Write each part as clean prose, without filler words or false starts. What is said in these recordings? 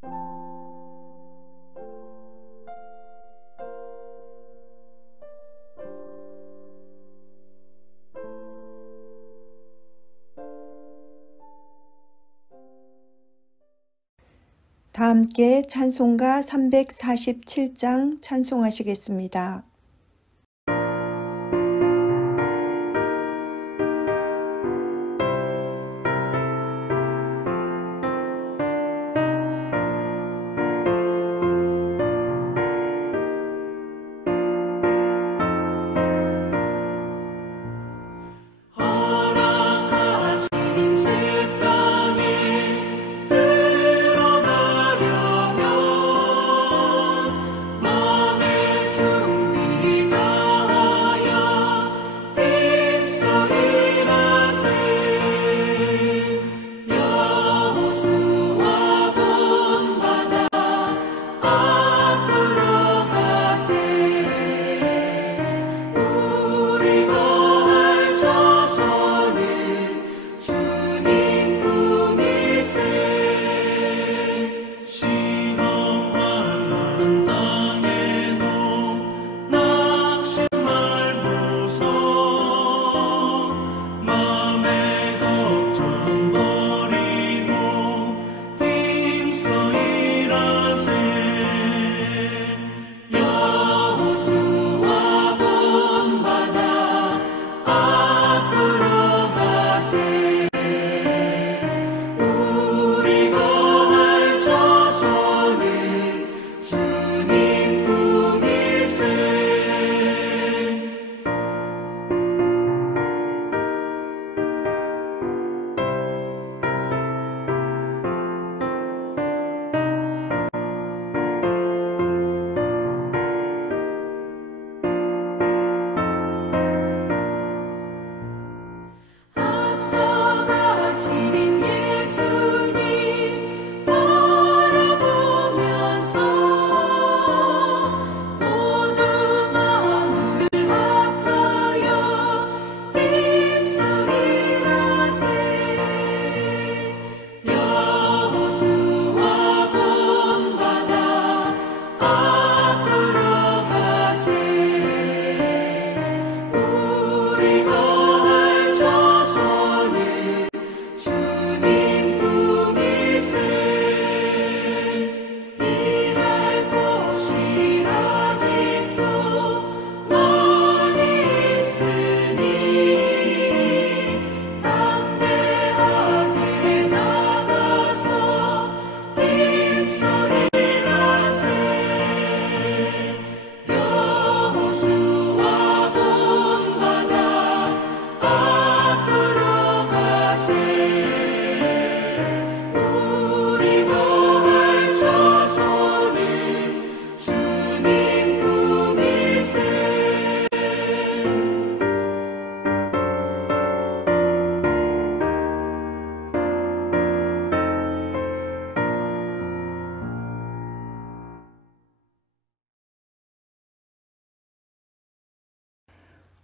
다 함께 찬송가 347장 찬송하시겠습니다.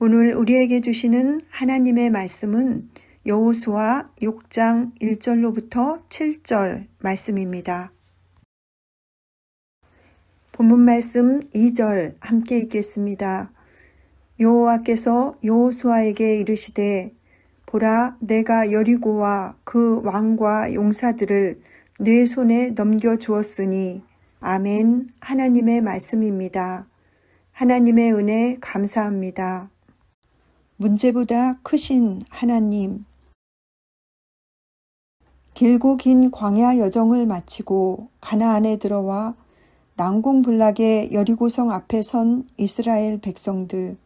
오늘 우리에게 주시는 하나님의 말씀은 여호수아 6장 1절로부터 7절 말씀입니다. 본문 말씀 2절 함께 읽겠습니다. 여호와께서 여호수아에게 이르시되 보라 내가 여리고와 그 왕과 용사들을 네 손에 넘겨주었으니 아멘. 하나님의 말씀입니다. 하나님의 은혜 감사합니다. 문제보다 크신 하나님, 길고 긴 광야 여정을 마치고 가나안에 들어와 난공불락의 여리고성 앞에 선 이스라엘 백성들,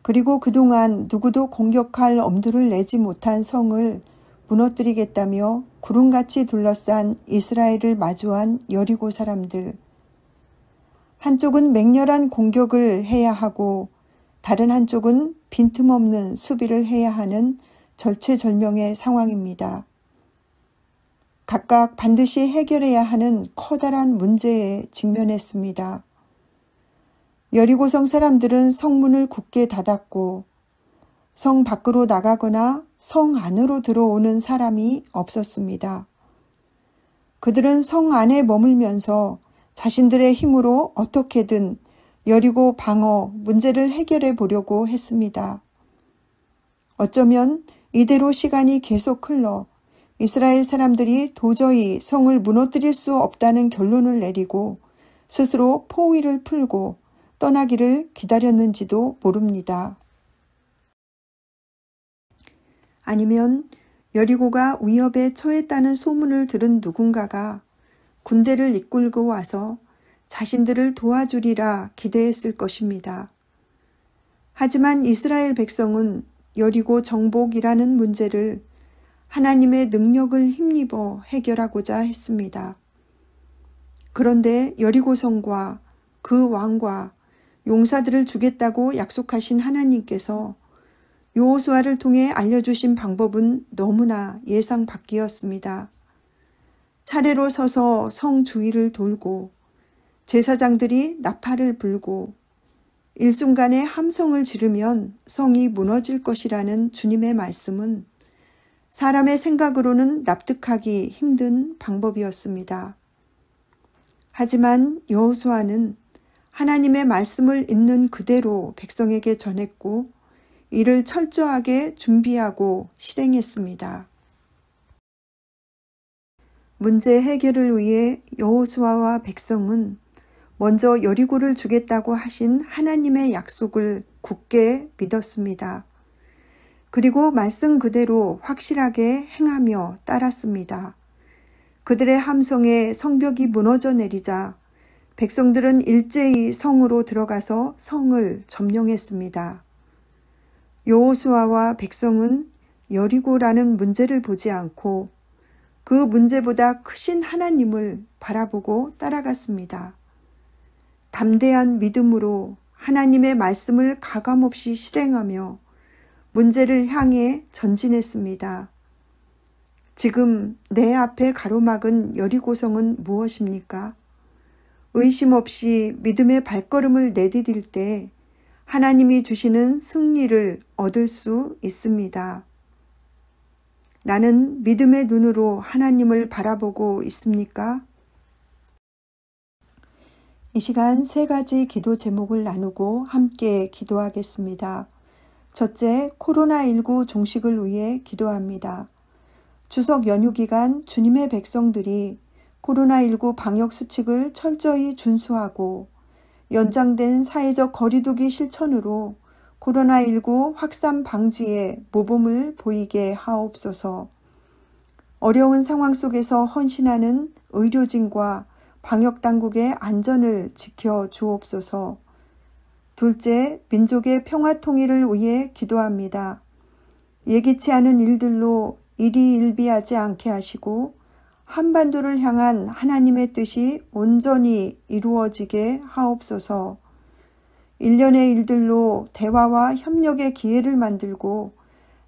그리고 그동안 누구도 공격할 엄두를 내지 못한 성을 무너뜨리겠다며 구름같이 둘러싼 이스라엘을 마주한 여리고 사람들, 한쪽은 맹렬한 공격을 해야 하고 다른 한쪽은 빈틈없는 수비를 해야 하는 절체절명의 상황입니다. 각각 반드시 해결해야 하는 커다란 문제에 직면했습니다. 여리고성 사람들은 성문을 굳게 닫았고 성 밖으로 나가거나 성 안으로 들어오는 사람이 없었습니다. 그들은 성 안에 머물면서 자신들의 힘으로 어떻게든 여리고 방어 문제를 해결해 보려고 했습니다. 어쩌면 이대로 시간이 계속 흘러 이스라엘 사람들이 도저히 성을 무너뜨릴 수 없다는 결론을 내리고 스스로 포위를 풀고 떠나기를 기다렸는지도 모릅니다. 아니면 여리고가 위협에 처했다는 소문을 들은 누군가가 군대를 이끌고 와서 자신들을 도와주리라 기대했을 것입니다. 하지만 이스라엘 백성은 여리고 정복이라는 문제를 하나님의 능력을 힘입어 해결하고자 했습니다. 그런데 여리고성과 그 왕과 용사들을 주겠다고 약속하신 하나님께서 여호수아를 통해 알려주신 방법은 너무나 예상 밖이었습니다. 차례로 서서 성 주위를 돌고 제사장들이 나팔을 불고 일순간에 함성을 지르면 성이 무너질 것이라는 주님의 말씀은 사람의 생각으로는 납득하기 힘든 방법이었습니다. 하지만 여호수아는 하나님의 말씀을 있는 그대로 백성에게 전했고 이를 철저하게 준비하고 실행했습니다. 문제 해결을 위해 여호수아와 백성은 먼저 여리고를 주겠다고 하신 하나님의 약속을 굳게 믿었습니다. 그리고 말씀 그대로 확실하게 행하며 따랐습니다. 그들의 함성에 성벽이 무너져 내리자 백성들은 일제히 성으로 들어가서 성을 점령했습니다. 여호수아와 백성은 여리고라는 문제를 보지 않고 그 문제보다 크신 하나님을 바라보고 따라갔습니다. 담대한 믿음으로 하나님의 말씀을 가감없이 실행하며 문제를 향해 전진했습니다. 지금 내 앞에 가로막은 여리고성은 무엇입니까? 의심 없이 믿음의 발걸음을 내디딜 때 하나님이 주시는 승리를 얻을 수 있습니다. 나는 믿음의 눈으로 하나님을 바라보고 있습니까? 이 시간 3가지 기도 제목을 나누고 함께 기도하겠습니다. 첫째, 코로나19 종식을 위해 기도합니다. 추석 연휴 기간 주님의 백성들이 코로나19 방역 수칙을 철저히 준수하고 연장된 사회적 거리두기 실천으로 코로나19 확산 방지에 모범을 보이게 하옵소서. 어려운 상황 속에서 헌신하는 의료진과 방역당국의 안전을 지켜 주옵소서. 둘째, 민족의 평화 통일을 위해 기도합니다. 예기치 않은 일들로 일희일비하지 않게 하시고 한반도를 향한 하나님의 뜻이 온전히 이루어지게 하옵소서. 일련의 일들로 대화와 협력의 기회를 만들고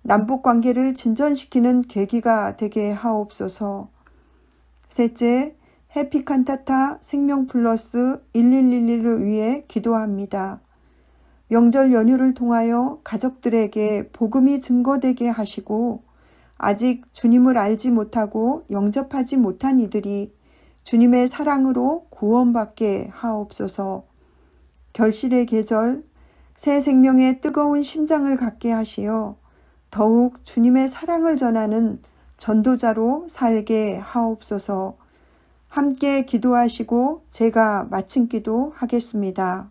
남북관계를 진전시키는 계기가 되게 하옵소서. 셋째, 해피칸타타 생명플러스 1111을 위해 기도합니다. 명절 연휴를 통하여 가족들에게 복음이 증거되게 하시고 아직 주님을 알지 못하고 영접하지 못한 이들이 주님의 사랑으로 구원받게 하옵소서. 결실의 계절, 새 생명의 뜨거운 심장을 갖게 하시어 더욱 주님의 사랑을 전하는 전도자로 살게 하옵소서. 함께 기도하시고 제가 마친 기도 하겠습니다.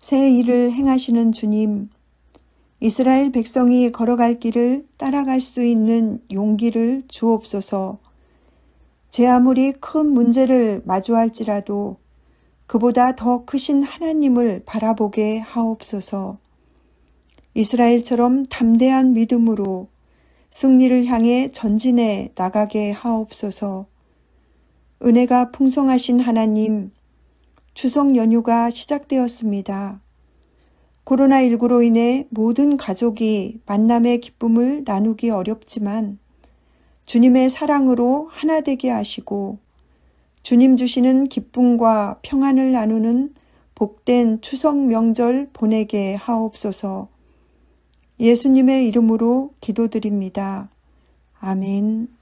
새 일을 행하시는 주님, 이스라엘 백성이 걸어갈 길을 따라갈 수 있는 용기를 주옵소서. 제 아무리 큰 문제를 마주할지라도 그보다 더 크신 하나님을 바라보게 하옵소서. 이스라엘처럼 담대한 믿음으로 승리를 향해 전진해 나가게 하옵소서. 은혜가 풍성하신 하나님, 추석 연휴가 시작되었습니다. 코로나19로 인해 모든 가족이 만남의 기쁨을 나누기 어렵지만 주님의 사랑으로 하나 되게 하시고 주님 주시는 기쁨과 평안을 나누는 복된 추석 명절 보내게 하옵소서. 예수님의 이름으로 기도드립니다. 아멘.